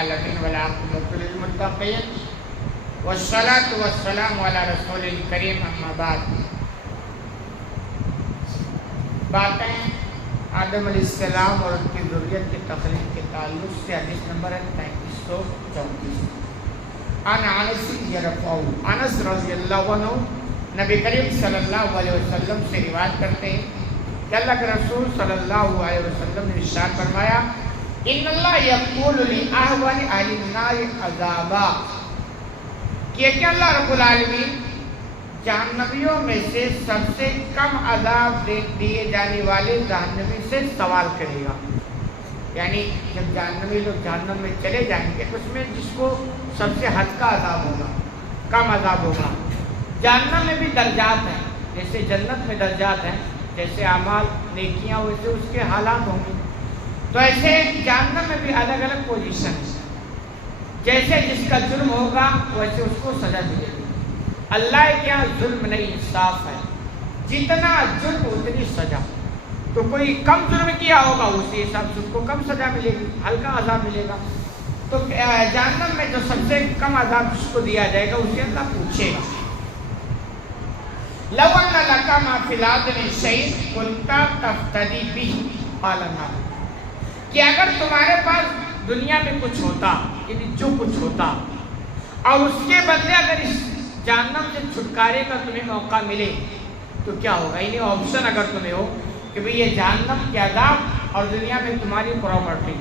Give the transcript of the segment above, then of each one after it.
العالمین والعاقبۃ للمتقین والصلاۃ والسلام علی رسول الکریم اما بعد۔ باتیں آدم علیہ السلام اور ان کی ذریت کی تخلیق کے تعلق سے حدیث نمبر ہے 3534۔ عن انس یرفع، انس رضی اللہ عنہ نبی کریم صلی اللہ علیہ وسلم سے روایت کرتے ہیں کہ اللہ کے رسول صلی اللہ علیہ وسلم نے ارشاد فرمایا ان اللہ یقول لأہون اہل النار عذابا، کہ اللہ رب العالمین جہنمیوں میں سے سب سے کم عذاب دیے جانے والے جہنمی سے سوال کرے گا۔ یعنی جب جہنمی لوگ جہنم میں چلے جائیں گے اس میں جس کو سب سے ہلکا عذاب ہوگا، کم عذاب ہوگا۔ جہنم میں بھی درجات ہیں، جیسے جنت میں درجات ہیں، جیسے اعمال نیکیاں ویسے اس کے حالات ہوں گے، تو ایسے جہنم میں بھی الگ الگ پوزیشن ہے۔ جیسے جس کا جرم ہوگا ویسے اس کو سزا ملے گی۔ اللہ کیا ظلم نہیں، انصاف ہے، جتنا جرم اتنی سزا۔ تو کوئی کم جرم کیا ہوگا اسی حساب سے اس کو کم سزا ملے گی، ہلکا عذاب ملے گا۔ تو جہنم میں جو سب سے کم عذاب جس کو دیا جائے گا اسے اللہ پوچھے گا لو ان لک ما فی الارض من شیء کنت تفتدی بہ قال نعم، کہ اگر تمہارے پاس دنیا میں کچھ ہوتا، یعنی جو کچھ ہوتا، اور اس کے بدلے اگر اس جہنم سے چھٹکارے کا تمہیں موقع ملے تو کیا ہوگا؟ یعنی آپشن اگر تمہیں ہو کہ بھئی یہ جہنم کے عذاب اور دنیا میں تمہاری پراپرٹی،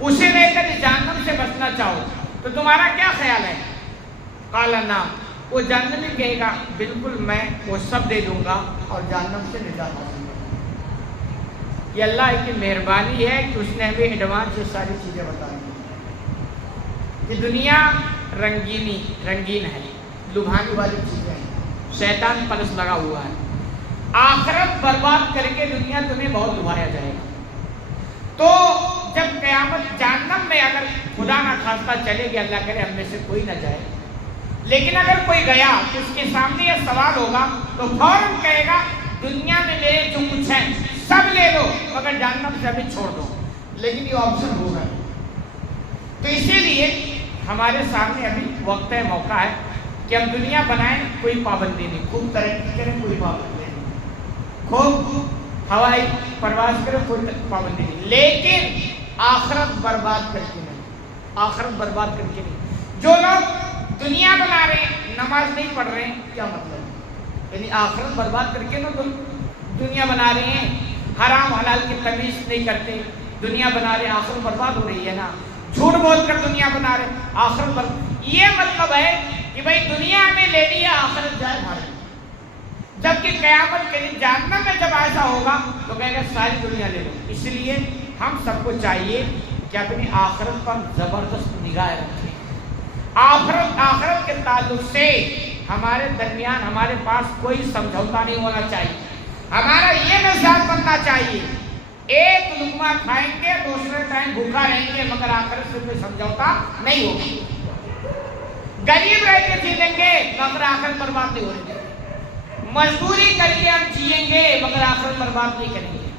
اسے لے کر جہنم سے بچنا چاہو تو تمہارا کیا خیال ہے؟ قال نعم، وہ جہنمی کہے گا بالکل میں وہ سب دے دوں گا اور جہنم سے نجات حاصل کروں گا۔ یہ اللہ کی مہربانی ہے کہ اس نے ہمیں ایڈوانس سے ساری چیزیں بتائی کہ دنیا رنگین ہے، لبھانے والی چیزیں ہیں، شیطان پلس لگا ہوا ہے۔ آخرت برباد کر کے دنیا تمہیں بہت لبھایا جائے گا۔ تو جب قیامت جہنم میں اگر خدا نہ خواستہ چلے گی، اللہ کرے ہم میں سے کوئی نہ جائے، لیکن اگر کوئی گیا تو اس کے سامنے یہ سوال ہوگا تو فوراً کہے گا دنیا میں میرے جو کچھ ہے سب لے لو مگر جہنم سے ابھی چھوڑ دو، لیکن یہ آپشن ہوگا۔ تو اسی لیے ہمارے سامنے ابھی وقت ہے، موقع ہے کہ ہم دنیا بنائیں، کوئی پابندی نہیں، خوب ترقی کریں، کوئی پابندی نہیں، خوب ہوائی پرواز کریں، کوئی پابندی نہیں، لیکن آخرت برباد کر کے نہیں، آخرت برباد کر کے نہیں۔ جو لوگ دنیا بنا رہے ہیں، نماز نہیں پڑھ رہے ہیں، کیا مطلب ہے؟ یعنی آخرت برباد کر کے نا دنیا بنا رہے ہیں، حرام حلال کی تمیز نہیں کرتے، دنیا بنا رہے ہیں، آخرت برباد ہو رہی ہے نا۔ جھوٹ بول کر دنیا بنا رہے ہیں، آخرت برباد۔ یہ مطلب ہے کہ بھائی دنیا میں لے لیا، آخرت جائے بھارے، جبکہ قیامت کے دن جہنم میں جب ایسا ہوگا تو کہے گا ساری دنیا لے لو۔ اس لیے ہم سب کو چاہیے کہ اپنی آخرت پر زبردست نگاہ رکھیں۔ آخرت کے تعلق سے ہمارے درمیان ہمارے پاس کوئی سمجھوتا نہیں ہونا چاہیے۔ ہمارا یہ مزاج بننا چاہیے، ایک لقمہ کھائیں گے، دوسرے ٹائم بھوکا رہیں گے، مگر آخرت سے کوئی سمجھوتا نہیں ہوگا۔ غریب رہ کے جی لیں گے مگر آخرت برباد نہیں ہونے دیں گے، مزدوری کر کے ہم جیئیں گے مگر آخرت برباد نہیں کریں گے۔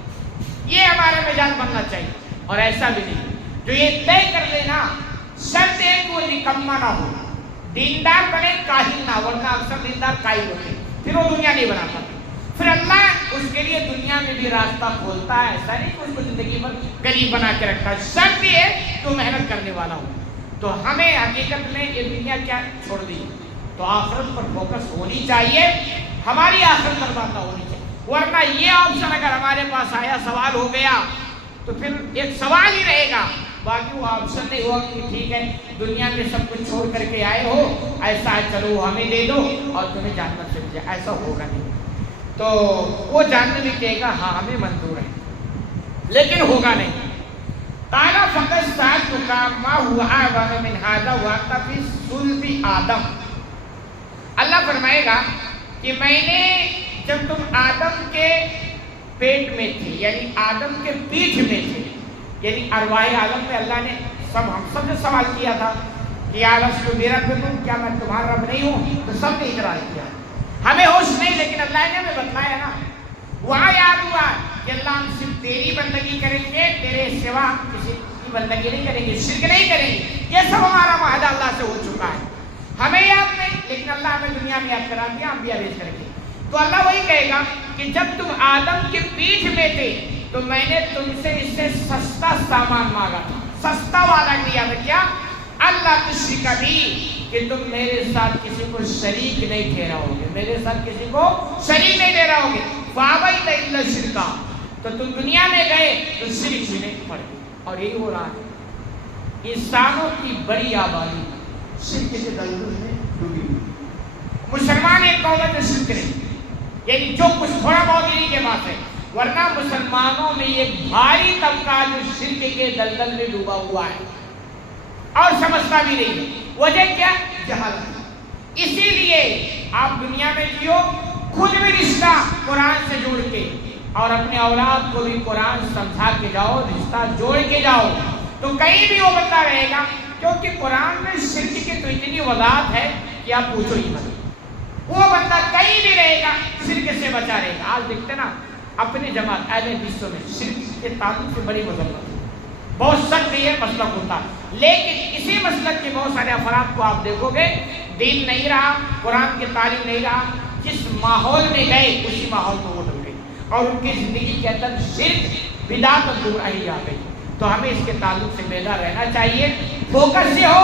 یہ ہمارا مزاج بننا چاہیے، اور ایسا بھی نہیں جو یہ طے کر لینا شرط ہے کہ وہ نکما نہ ہو، دیندار بنے کاہل نہ، ورنہ اکثر دیندار کاہل ہوتے پھر وہ دنیا نہیں بنا پاتے، پھر اللہ اس کے لیے دنیا میں بھی راستہ کھولتا ہے۔ ایسا نہیں کہ اس کو زندگی پر غریب بنا کے رکھتا ہے، شرط یہ ہے کہ وہ محنت کرنے والا ہو۔ تو ہمیں حقیقت میں یہ دنیا کیا چھوڑ دی، تو آخرت پر فوکس ہونی چاہیے، ہماری آخرت برباد نہ ہونی چاہیے، ورنہ یہ آپشن اگر ہمارے پاس آیا، سوال ہو گیا تو پھر ایک سوال ہی رہے گا، باقی وہ آپشن نہیں ہوا کہ ٹھیک ہے دنیا میں سب کچھ چھوڑ کر کے آئے ہو، ایسا ہے چلو ہمیں دے دو اور تمہیں جہنم سے مل جائے، ایسا ہوگا نہیں۔ تو وہ جاننے بھی کہے گا ہاں ہمیں منظور ہے، لیکن ہوگا نہیں۔ تعالیٰ فقط ساتھ ما ہوا آوان من هذا وانت فی صلب آدم، اللہ فرمائے گا کہ میں نے جب تم آدم کے پیٹ میں تھے، یعنی آدم کے پیٹھ میں تھے، یعنی ارواح عالم میں اللہ نے ہم سب نے سوال کیا تھا کہ یا لست بربکم، کیا میں تمہارا رب نہیں ہوں؟ تو سب نے اقرار کیا، ہمیں ہوش نہیں، لیکن اللہ نے ہمیں بتلایا نا، وہاں یاد ہوا کہ اللہ ہم صرف تیری بندگی کریں گے، تیرے سوا کسی کی بندگی نہیں کریں گے، شرک نہیں کریں گے۔ وعدہ اللہ سے ہو چکا ہے، ہمیں یاد نہیں لیکن اللہ ہمیں دنیا میں یاد کرا دیا انبیاء بھیج کر کے۔ تو اللہ وہی کہے گا کہ جب تم آدم کے پیٹھ میں تھے تو میں نے تم سے اس سے سستا سامان مانگا تھا، سستا وعدہ کیا تھا، کیا؟ اللہ تشرک بی، کہ تم میرے ساتھ کسی کو شریک نہیں ٹھہراؤ گے، میرے ساتھ کسی کو شریک نہیں ٹھہراؤ گے۔ فَأَبَيْتَ إِلَّا الشِّرْكَ، تو تم دنیا میں گئے تو شرک میں پڑ گئے، اور یہی ہو رہا ہے۔ انسانوں کی بڑی آبادی شرک کے دلدل میں ڈوبی ہوئی۔ مسلمان ایک قوم ہے جو شرک نہیں، یعنی جو کچھ تھوڑا بہت انہی کے پاس ہے، ورنہ مسلمانوں میں ایک بھاری طبقہ جو شرک کے دلدل میں ڈوبا ہوا ہے اور سمجھتا بھی نہیں ہے۔ وجہ کیا؟ جہالت۔ اسی لیے آپ دنیا میں جیو، خود بھی رشتہ قرآن سے جوڑ کے اور اپنے اولاد کو بھی قرآن سمجھا کے جاؤ، رشتہ جوڑ کے جاؤ، تو کہیں بھی وہ بندہ رہے گا، کیونکہ قرآن میں شرک کی تو اتنی وضاحت ہے کہ آپ پوچھو ہی مت۔ وہ بندہ کہیں بھی رہے گا شرک سے بچا رہے گا۔ آج دیکھتے نا اپنی جماعت اہل حدیثوں میں شرک کے تعلق سے بڑی مذمت ہے، بہت سخت یہ مسلک ہوتا، لیکن اسی مسلک کے بہت سارے افراد کو آپ دیکھو گے دین نہیں رہا، قرآن کی تعلیم نہیں رہا، جس ماحول میں گئے اسی ماحول کو وہ ڈل گئے اور ان کی زندگی کے اندر شرک بدعت اور گمراہی آ گئی۔ تو ہمیں اس کے تعلق سے بیدار رہنا چاہیے، فوکس سے ہو،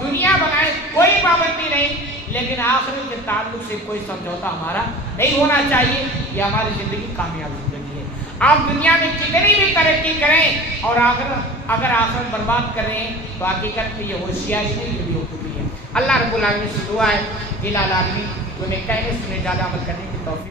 دنیا بنائے، کوئی پابندی نہیں، لیکن آخرت کے تعلق سے کوئی سمجھوتا ہمارا نہیں ہونا چاہیے۔ یہ ہماری زندگی کامیاب زندگی ہے۔ آپ دنیا میں کتنی بھی ترقی کریں اور اگر آخرت برباد کریں تو حقیقت میں یہ ہوشیاری نہیں، یہ بھی ہوتی ہے۔ اللہ رب العالمین سے دعا ہے کہ العالمین تمہیں کہنے سنے زیادہ عمل کرنے